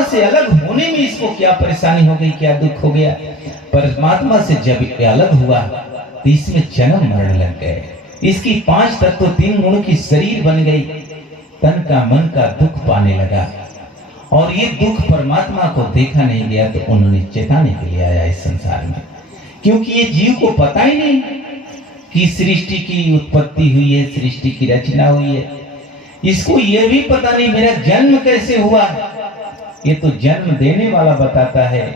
से अलग होने में इसको क्या परेशानी हो गई, क्या दुख हो गया। परमात्मा से जब अलग हुआ तो इसमें जन्म मरण लग गए। इसकी 5 तत्व 3 गुण की शरीर बन गई, तन का मन का दुख पाने लगा। और ये दुख परमात्मा को देखा नहीं गया तो उन्होंने चेताने के लिए आया इस संसार में, क्योंकि ये जीव को पता ही नहीं कि सृष्टि की उत्पत्ति हुई है, सृष्टि की रचना हुई है। इसको ये भी पता नहीं मेरा जन्म कैसे हुआ। ये तो जन्म देने वाला बताता है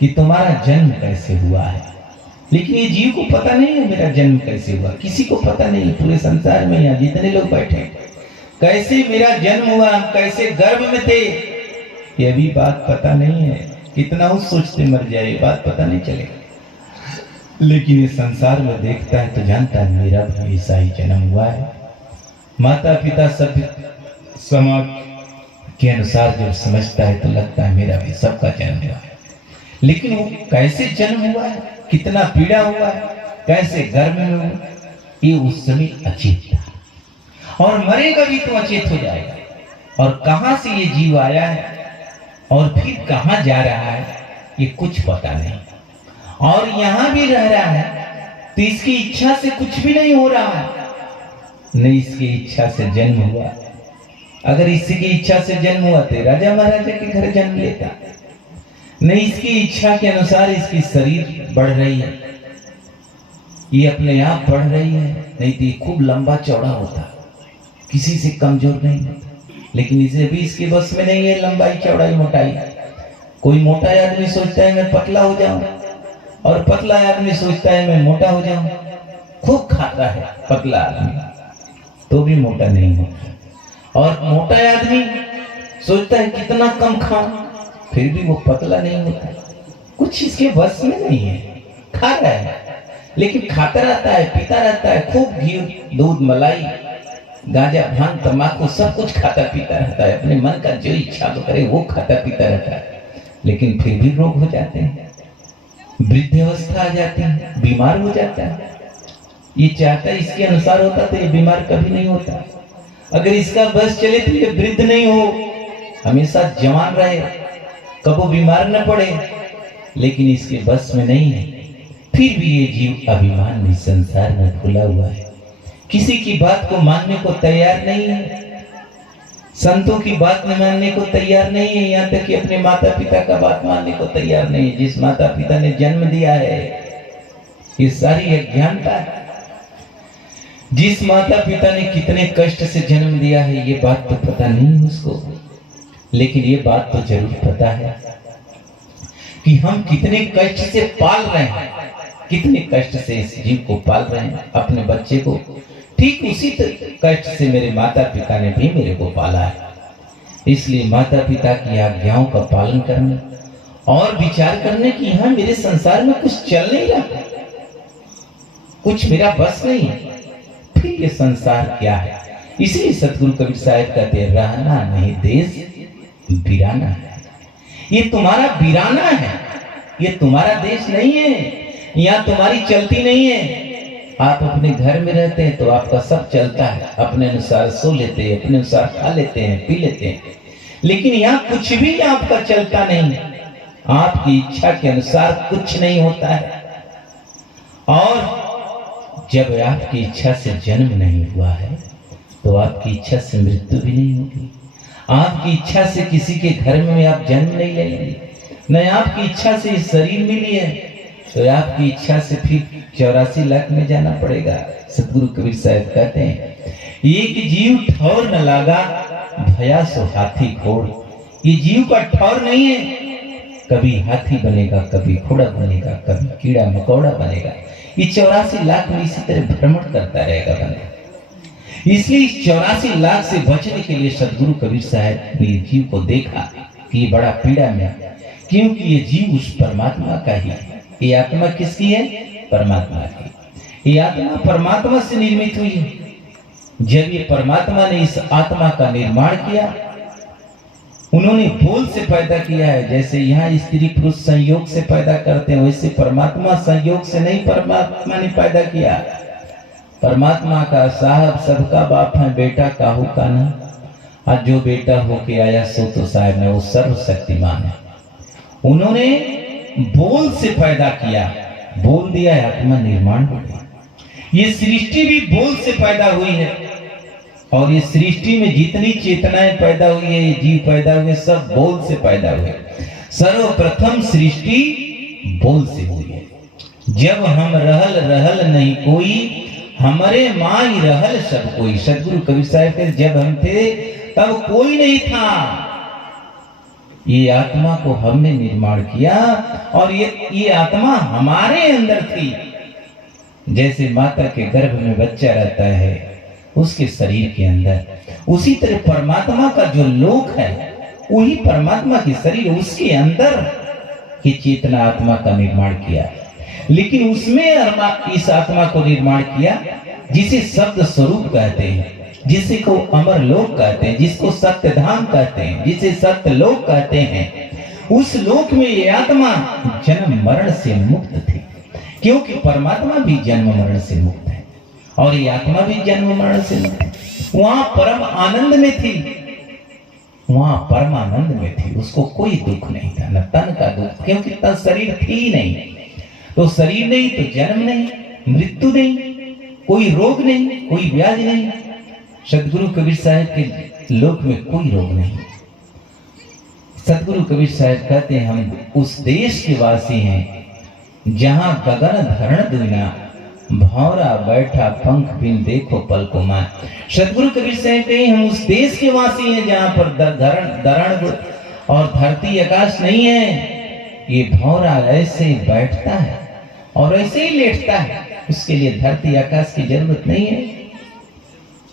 कि तुम्हारा जन्म कैसे हुआ है, लेकिन ये जीव को पता नहीं है मेरा जन्म कैसे हुआ। किसी को पता नहीं, पूरे संसार में यहाँ जितने लोग बैठे कैसे मेरा जन्म हुआ, हम कैसे गर्भ में थे, ये भी बात पता नहीं है। कितना उस सोचते मर जाए, बात पता नहीं चलेगा। लेकिन ये संसार में देखता है तो जानता है मेरा भी ऐसा ही जन्म हुआ है। माता पिता सभ्य समाज के अनुसार जब समझता है तो लगता है मेरा भी सबका जन्म हुआ है। लेकिन वो कैसे जन्म हुआ है, कितना पीड़ा हुआ है, कैसे गर्भ में हुआ, ये उस समय अचेत था। और मरेगा भी तो अचेत हो जाएगा। और कहां से ये जीव आया है और फिर कहां जा रहा है ये कुछ पता नहीं। और यहां भी रह रहा है तो इसकी इच्छा से कुछ भी नहीं हो रहा है। नहीं इसकी इच्छा से जन्म हुआ। अगर इसी की इच्छा से जन्म हुआ तो राजा महाराजा के घर जन्म लेता। नहीं इसकी इच्छा के अनुसार इसकी शरीर बढ़ रही है, ये अपने आप बढ़ रही है। नहीं तो ये खूब लंबा चौड़ा होता, किसी से कमजोर नहीं होता। लेकिन इसे भी इसके बस में नहीं है लंबाई चौड़ाई मोटाई। कोई मोटा आदमी सोचता है मैं पतला हो जाऊं, और पतला आदमी सोचता है मैं मोटा हो जाऊं। खूब खाता है पतला आदमी तो भी मोटा नहीं होता, और मोटा आदमी सोचता है कितना कम खाऊं फिर भी वो पतला नहीं होता। कुछ इसके बस में नहीं है। खा रहा है लेकिन खाता रहता है, पीता रहता है, खूब घी दूध मलाई गांजा भांग तंबाकू सब कुछ खाता पीता रहता है। अपने मन का जो इच्छा तो करे वो खाता पीता रहता है। लेकिन फिर भी रोग हो जाते हैं, वृद्धावस्था आ जाती है, बीमार हो जाता है। ये चाहता है इसके अनुसार होता तो ये बीमार कभी नहीं होता। अगर इसका बस चले तो ये वृद्ध नहीं हो, हमेशा जवान रहे, कबो बीमार न पड़े। लेकिन इसके बस में नहीं है। फिर भी ये जीव अभिमान में संसार में भूला हुआ है, किसी की बात को मानने को तैयार नहीं है, संतों की बात न मानने को तैयार नहीं है। यहाँ तक कि अपने माता पिता का बात मानने को तैयार नहीं है। जिस माता पिता ने जन्म दिया है ये सारी अज्ञानता है। जिस माता पिता ने कितने कष्ट से जन्म दिया है ये बात तो पता नहीं उसको। लेकिन ये बात तो जरूर पता है कि हम कितने कष्ट से पाल रहे हैं, कितने कष्ट से इस जीव को पाल रहे हैं, अपने बच्चे को। ठीक उसी कष्ट से मेरे माता पिता ने भी मेरे को पाला है। इसलिए माता पिता की आज्ञाओं का पालन करने और विचार करने की यहाँ मेरे संसार में कुछ चल नहीं रहा, कुछ मेरा बस नहीं है, फिर ये संसार क्या है। इसलिए सतगुरु कबीर साहब कहते हैं रहना नहीं देश वीराना है। ये तुम्हारा वीराना है, ये तुम्हारा देश नहीं है। यहाँ तुम्हारी चलती नहीं है। आप अपने घर में रहते हैं तो आपका सब चलता है, अपने अनुसार सो लेते हैं, अपने अनुसार खा लेते हैं, पी लेते हैं। लेकिन यहाँ कुछ भी आपका चलता नहीं, आपकी इच्छा के अनुसार कुछ नहीं होता है। और जब आपकी इच्छा से जन्म नहीं हुआ है तो आपकी इच्छा से मृत्यु भी नहीं होगी। आपकी इच्छा से किसी के घर में आप जन्म नहीं लेंगे, न आपकी इच्छा से शरीर मिली है तो आपकी इच्छा से फिर 84 लाख में जाना पड़ेगा। सतगुरु कबीर साहब कहते हैं एक जीव ठौर न लागा भया सो हाथी घोड़। ये जीव का ठौर नहीं है, कभी हाथी बनेगा, कभी घोड़ा बनेगा, कभी कीड़ा मकोड़ा बनेगा। ये 84 लाख में इसी तरह भ्रमण करता रहेगा बनेगा। इसलिए इस 84 लाख से बचने के लिए सतगुरु कबीर साहब ने जीव को देखा कि ये बड़ा पीड़ा में, क्योंकि ये जीव उस परमात्मा का ही है। ये आत्मा किसकी है? परमात्मा की। ये आत्मा परमात्मा से निर्मित हुई है। जब ये परमात्मा ने इस आत्मा का निर्माण किया, उन्होंने बोल से पैदा किया है। जैसे यहाँ स्त्री पुरुष संयोग से पैदा करते हैं, वैसे परमात्मा संयोग से नहीं, परमात्मा ने पैदा किया। परमात्मा का साहब सबका बाप है, बेटा काहू का ना। आज जो बेटा होके आया सो तो साहब है, वो सर्वशक्तिमान है। उन्होंने बोल से पैदा किया, बोल दिया, आत्मा निर्माण हो गई। ये सृष्टि भी बोल से पैदा हुई है, और ये सृष्टि में जितनी चेतनाएं पैदा हुई है, ये जीव पैदा हुए, सब बोल से पैदा हुए। सर्वप्रथम सृष्टि बोल से हुई है। जब हम रहल रहल नहीं कोई, हमारे माई रहल सब कोई। सदगुरु कबीर साहब के जब हम थे तब कोई नहीं था। ये आत्मा को हमने निर्माण किया, और ये आत्मा हमारे अंदर थी। जैसे माता के गर्भ में बच्चा रहता है उसके शरीर के अंदर, उसी तरह परमात्मा का जो लोक है, वही परमात्मा की शरीर, उसके अंदर की चेतना आत्मा का निर्माण किया। लेकिन उसमें इस आत्मा को निर्माण किया जिसे शब्द स्वरूप कहते हैं, जिसे को अमर लोक कहते हैं, जिसको सत्य धाम कहते हैं, जिसे सत्य लोक कहते हैं। उस लोक में ये आत्मा जन्म मरण से मुक्त थी, क्योंकि परमात्मा भी जन्म मरण से मुक्त है और ये आत्मा भी जन्म मरण से मुक्त है। वहां परम आनंद में थी, वहां परम आनंद में थी। उसको कोई दुख नहीं था, न तन का दुख, क्योंकि तन शरीर थी ही नहीं। तो शरीर नहीं तो जन्म नहीं, मृत्यु नहीं, कोई रोग नहीं, कोई व्याधि नहीं। सदगुरु कबीर साहब के लोक में कोई रोग नहीं। सदगुरु कबीर साहब कहते हैं हम उस देश के वासी हैं जहां गगन धरण दुना, भौरा बैठा पंख बिन देखो पल को मान। सदगुरु कबीर साहब कहे हम उस देश के वासी हैं जहां पर धरण और धरती आकाश नहीं है। ये भौरा ऐसे बैठता है और ऐसे ही लेटता है, उसके लिए धरती आकाश की जरूरत नहीं है।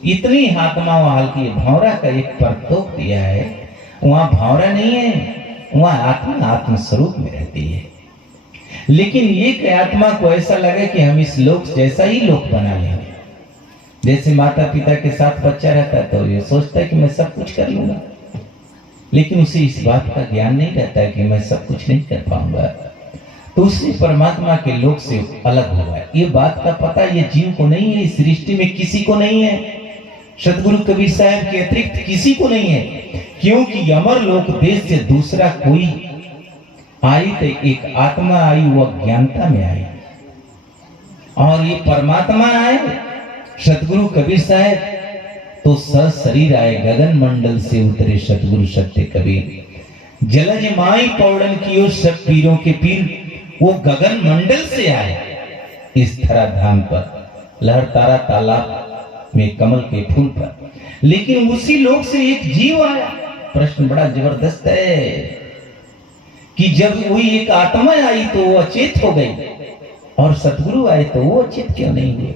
इतनी हाकमा हाल की भौरा का एक परतोप दिया है, वहां भौरा नहीं है, वहां आत्मा आत्म स्वरूप में रहती है। लेकिन एक आत्मा को ऐसा लगे कि हम इस लोक जैसा ही लोक बना लेंगे। जैसे माता पिता के साथ बच्चा रहता है तो ये सोचता है कि मैं सब कुछ कर लूंगा, लेकिन उसे इस बात का ज्ञान नहीं रहता है कि मैं सब कुछ नहीं कर पाऊंगा, तो उसने परमात्मा के लोक से अलग होगा। ये बात का पता ये जीव को नहीं है, इस सृष्टि में किसी को नहीं है। सदगुरु कबीर साहब के अतिरिक्त किसी को नहीं है, क्योंकि अमर लोक देश से दूसरा कोई आई तो एक आत्मा आई, वो अज्ञानता में आई, और ये परमात्मा आए सदगुरु कबीर साहब तो सशरीर आए, गगन मंडल से उतरे सदगुरु सत्य कबीर। जलज माई पौड़न कियो सब पीरों के पीर, वो गगन मंडल से आए इस धरा धाम पर, लहर तारा तालाब में कमल के फूल पर। लेकिन उसी लोक से एक जीव आया। प्रश्न बड़ा जबरदस्त है कि जब वही एक आत्मा आई तो वो अचेत हो गई, और सतगुरु आए तो वो अचेत क्यों नहीं हुए?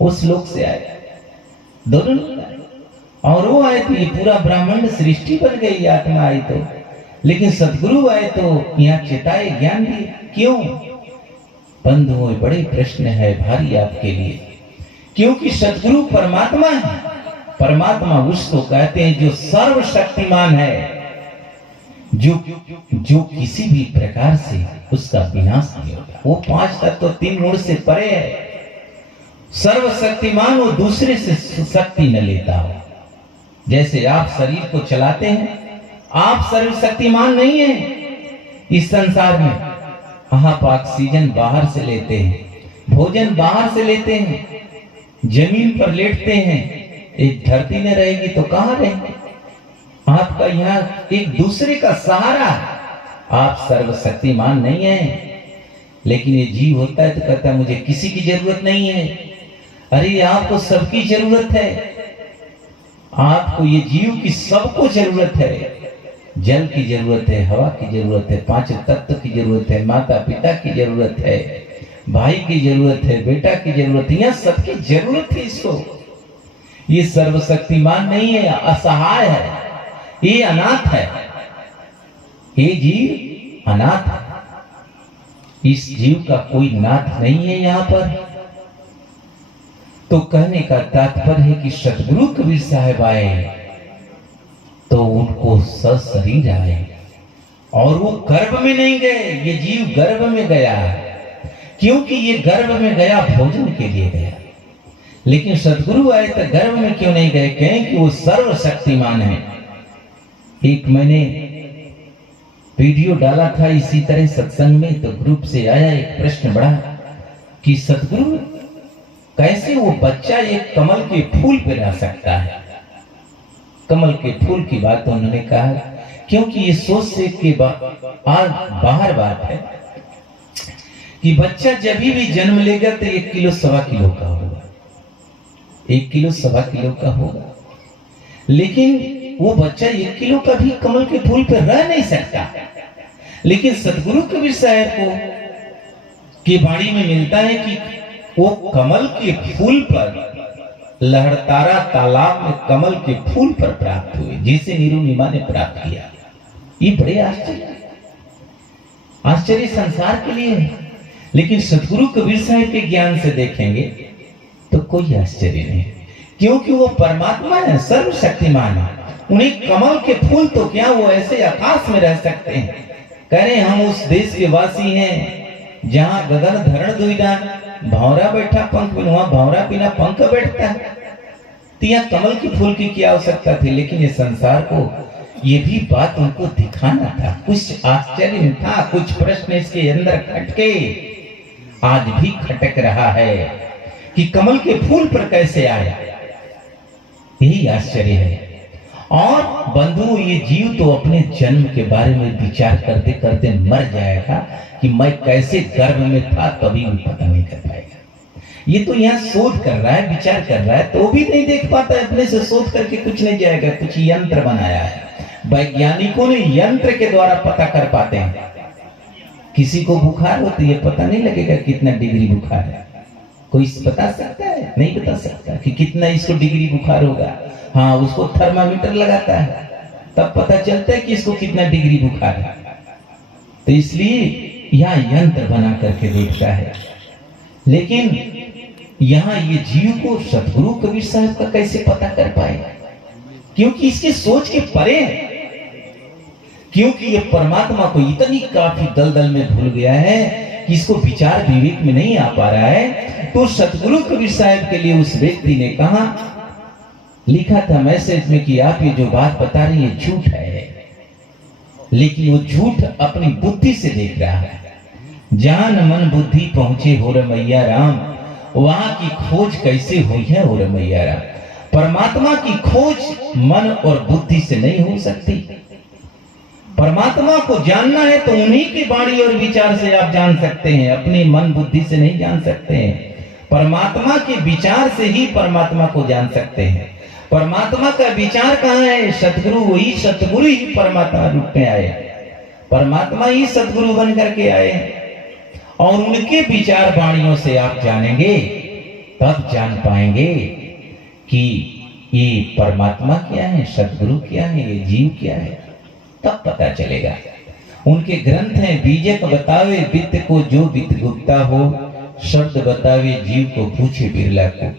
उस लोक से आए, दोनों लोग आए, और वो आए तो ये पूरा ब्रह्मांड सृष्टि बन गई। आत्मा आई तो, लेकिन सतगुरु आए तो यहाँ चेताए ज्ञान दिए। क्यों? बंधुओं, बड़े प्रश्न है भारी आपके लिए, क्योंकि सतगुरु परमात्मा है। परमात्मा उसको कहते हैं जो सर्वशक्तिमान है, जो किसी भी प्रकार से उसका विनाश नहीं होगा। वो 5 तत्व 3 गुण से परे है। सर्वशक्तिमान, वो दूसरे से शक्ति न लेता हो। जैसे आप शरीर को चलाते हैं, आप सर्वशक्तिमान नहीं है इस संसार में। आप ऑक्सीजन बाहर से लेते हैं, भोजन बाहर से लेते हैं, जमीन पर लेटते हैं। एक धरती न रहेगी तो कहां रहेंगे? आपका यहाँ एक दूसरे का सहारा। आप सर्वशक्तिमान नहीं है। लेकिन ये जीव होता है तो कहता है मुझे किसी की जरूरत नहीं है। अरे आपको सबकी जरूरत है। आपको, ये जीव की सबको जरूरत है। जल की जरूरत है, हवा की जरूरत है, 5 तत्व की जरूरत है, माता पिता की जरूरत है, भाई की जरूरत है, बेटा की जरूरत है, यहाँ सबकी जरूरत है इसको। ये सर्वशक्तिमान नहीं है, असहाय है, ये अनाथ है। ये जीव अनाथ है। इस जीव का कोई नाथ नहीं है यहाँ पर। तो कहने का तात्पर्य है कि सतगुरु कबीर साहब आए तो उनको सशरीर आए, और वो गर्भ में नहीं गए। ये जीव गर्भ में गया, क्योंकि ये गर्भ में गया भोजन के लिए गया। लेकिन सदगुरु आए तो गर्भ में क्यों नहीं गए? कहें कि वो सर्वशक्तिमान है। एक मैंने वीडियो डाला था इसी तरह सत्संग में, तो ग्रुप से आया एक प्रश्न बड़ा कि सदगुरु कैसे वो बच्चा एक कमल के फूल पे रह सकता है? कमल के फूल की बात तो उन्होंने कहा क्योंकि ये सोच से के बाहर बात है कि बच्चा जब भी जन्म लेगा तो 1 किलो 1.25 किलो का होगा, 1 किलो 1.25 किलो का होगा, लेकिन वो बच्चा 1 किलो का भी कमल के फूल पर रह नहीं सकता। लेकिन सतगुरु कबीर साहब को की वाणी में मिलता है कि वो कमल के फूल पर लहरतारा तालाब में कमल के फूल पर प्राप्त हुए, जिसे निरुनिमा ने प्राप्त किया। ये बड़े आश्चर्य संसार के लिए है, लेकिन सतगुरु कबीर साहब के ज्ञान से देखेंगे तो कोई आश्चर्य नहीं, क्योंकि वो परमात्मा है, सर्वशक्तिमान है। उन्हें कमल के फूल तो क्या, वो ऐसे आकाश में रह सकते हैं। कह रहे हम उस देश के वासी हैं जहां गगन धरण दुईना, भौरा बैठा पंख बिन, वहां भौरा बिना पंख बैठता है। तिया कमल के फूल की क्या आवश्यकता थी? लेकिन ये संसार को ये भी बात उनको दिखाना था। कुछ आश्चर्य था, कुछ प्रश्न इसके अंदर खटके आज भी खटक रहा है कि कमल के फूल पर कैसे आया, यही आश्चर्य है। और बंधु, ये जीव तो अपने जन्म के बारे में विचार करते करते मर जाएगा कि मैं कैसे गर्भ में था, कभी भी पता नहीं कर पाएगा। ये तो यहाँ शोध कर रहा है, विचार कर रहा है, तो भी नहीं देख पाता है। अपने से शोध करके कुछ नहीं जाएगा। कुछ यंत्र बनाया है, वैज्ञानिकों ने यंत्र के द्वारा पता कर पाते हैं। किसी को बुखार होती है, पता नहीं लगेगा कितना डिग्री बुखार है। कोई बता सकता है? नहीं बता सकता कि कितना इसको डिग्री बुखार होगा। हाँ, उसको थर्मामीटर लगाता है, तब पता चलता है कि इसको कितना डिग्री बुखार है। तो इसलिए यहाँ यंत्र बना करके देखता है। लेकिन यहाँ ये जीव को सतगुरु कबीर साहब का कैसे पता कर पाएगा? क्योंकि इसके सोच के परे है, क्योंकि ये परमात्मा को इतनी काफी दलदल में भूल गया है कि इसको विचार विवेक में नहीं आ पा रहा है। तो सतगुरु कबीर साहब के लिए उस व्यक्ति ने कहा, लिखा था मैसेज में कि आप ये जो बात बता रही है झूठ है, लेकिन वो झूठ अपनी बुद्धि से देख रहा है। जान मन बुद्धि पहुंचे हो रमैया राम, वहां की खोज कैसे हुई है हो रमैया राम। परमात्मा की खोज मन और बुद्धि से नहीं हो सकती। परमात्मा को जानना है तो उन्हीं की वाणी और विचार से आप जान सकते हैं, अपनी मन बुद्धि से नहीं जान सकते हैं। परमात्मा के विचार से ही परमात्मा को जान सकते हैं। परमात्मा का विचार कहाँ है? सतगुरु, वही सतगुरु ही परमात्मा रूप में आए, परमात्मा ही सतगुरु बन करके आए, और उनके विचार वाणियों से आप जानेंगे, तब जान पाएंगे कि ये परमात्मा क्या है, सतगुरु क्या है, ये जीव क्या है, तब पता चलेगा। उनके ग्रंथ हैं, बीजक बतावे वित्त को जो वित्त गुप्ता हो, शब्द बतावे जीव को पूछे बिरला को।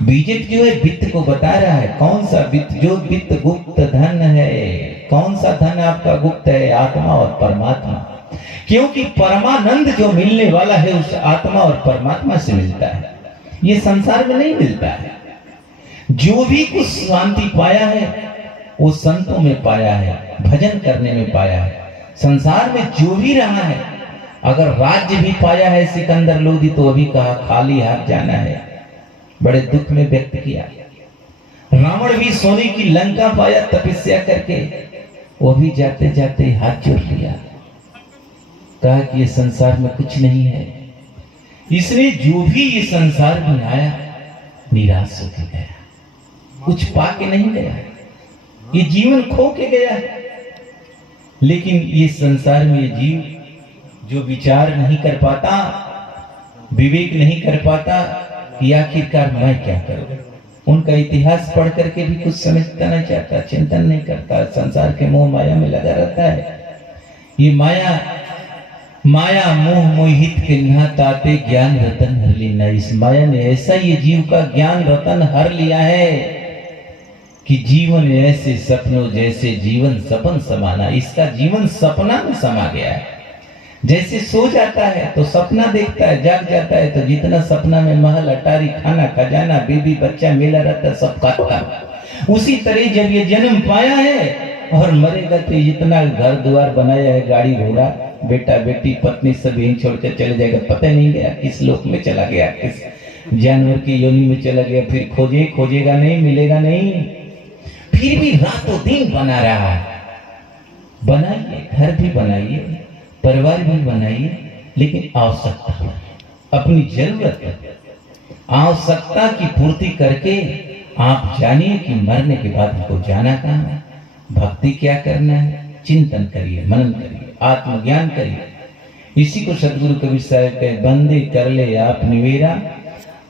बीजक जो है वित्त को बता रहा है, कौन सा वित्त? जो वित्त गुप्त धन है। कौन सा धन आपका गुप्त है? आत्मा और परमात्मा। क्योंकि परमानंद जो मिलने वाला है उस आत्मा और परमात्मा से मिलता है, ये संसार में नहीं मिलता है। जो भी कुछ शांति पाया है वो संतों में पाया है, भजन करने में पाया है। संसार में जो भी रहा है, अगर राज्य भी पाया है सिकंदर लोधी, तो अभी कहा खाली हाथ जाना है, बड़े दुख में व्यक्त किया। रावण भी सोने की लंका पाया तपस्या करके, वो भी जाते जाते हाथ जोड़ लिया, कहा कि ये संसार में कुछ नहीं है। इसने जो भी ये संसार में आया निराश होकर गया, कुछ पाके नहीं गया, ये जीवन खो के गया। लेकिन ये संसार में ये जीव जो विचार नहीं कर पाता, विवेक नहीं कर पाता कि आखिरकार मैं क्या करूं, उनका इतिहास पढ़ करके भी कुछ समझता नहीं चाहता, चिंतन नहीं करता, संसार के मोह माया में लगा रहता है। ये माया मोह मोहित के नहाते ज्ञान रतन हर लेना। इस माया ने ऐसा ये जीव का ज्ञान रतन हर लिया है कि जीवन ऐसे सपनों जैसे जीवन सपन समाना, इसका जीवन सपना में समा गया है। जैसे सो जाता है तो सपना देखता है, जाग जाता है तो जितना सपना में महल अटारी खाना खजाना बीबी बच्चा मिला रहता है सब खाता। उसी तरह जब ये जन्म पाया है और मरेगा तो जितना घर द्वार बनाया है, गाड़ी घोड़ा बेटा बेटी पत्नी सब यहीं छोड़कर चले जाएगा, पता नहीं गया किस लोक में चला गया, किस जानवर की योनि में चला गया, फिर खोजेगा नहीं, मिलेगा नहीं। फिर भी रातों दिन बना रहा है। बनाइए, घर भी बनाइए, परिवार भी बनाइए, लेकिन आवश्यकता, अपनी जरूरत आवश्यकता की पूर्ति करके आप जानिए कि मरने के बाद हमको जाना कहाँ है, भक्ति क्या करना है, चिंतन करिए, मनन करिए, आत्मज्ञान करिए। इसी को सदगुरु कबीर साहब कहे, बंदे कर ले आप निवेरा,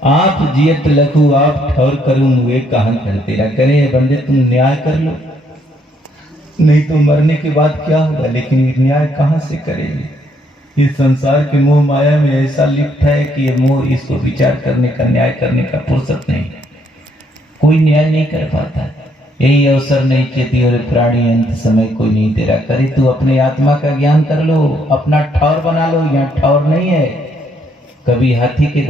आप जियत लखू आप ठौर करूं वे कहां कर तेरा। करे बंदे तुम न्याय कर लो, नहीं तो मरने के बाद क्या होगा, लेकिन न्याय कहां से करेंगे। इस संसार के मोह माया में ऐसा लिप्त है कि ये मोह इसको विचार करने का, न्याय करने का फुर्सत नहीं, कोई न्याय नहीं कर पाता। यही अवसर नहीं कहती और प्राणी अंत समय कोई नहीं तेरा। करे तू अपने आत्मा का ज्ञान कर लो, अपना ठौर बना लो। यहाँ ठौर नहीं है, कभी हाथी के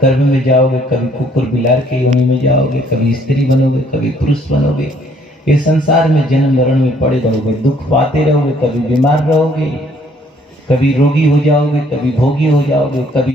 गर्भ में जाओगे, कभी कुकुर बिलार के योनि में जाओगे, कभी स्त्री बनोगे, कभी पुरुष बनोगे। ये संसार में जन्म मरण में पड़े रहोगे, दुख पाते रहोगे, कभी बीमार रहोगे, कभी रोगी हो जाओगे, कभी भोगी हो जाओगे, कभी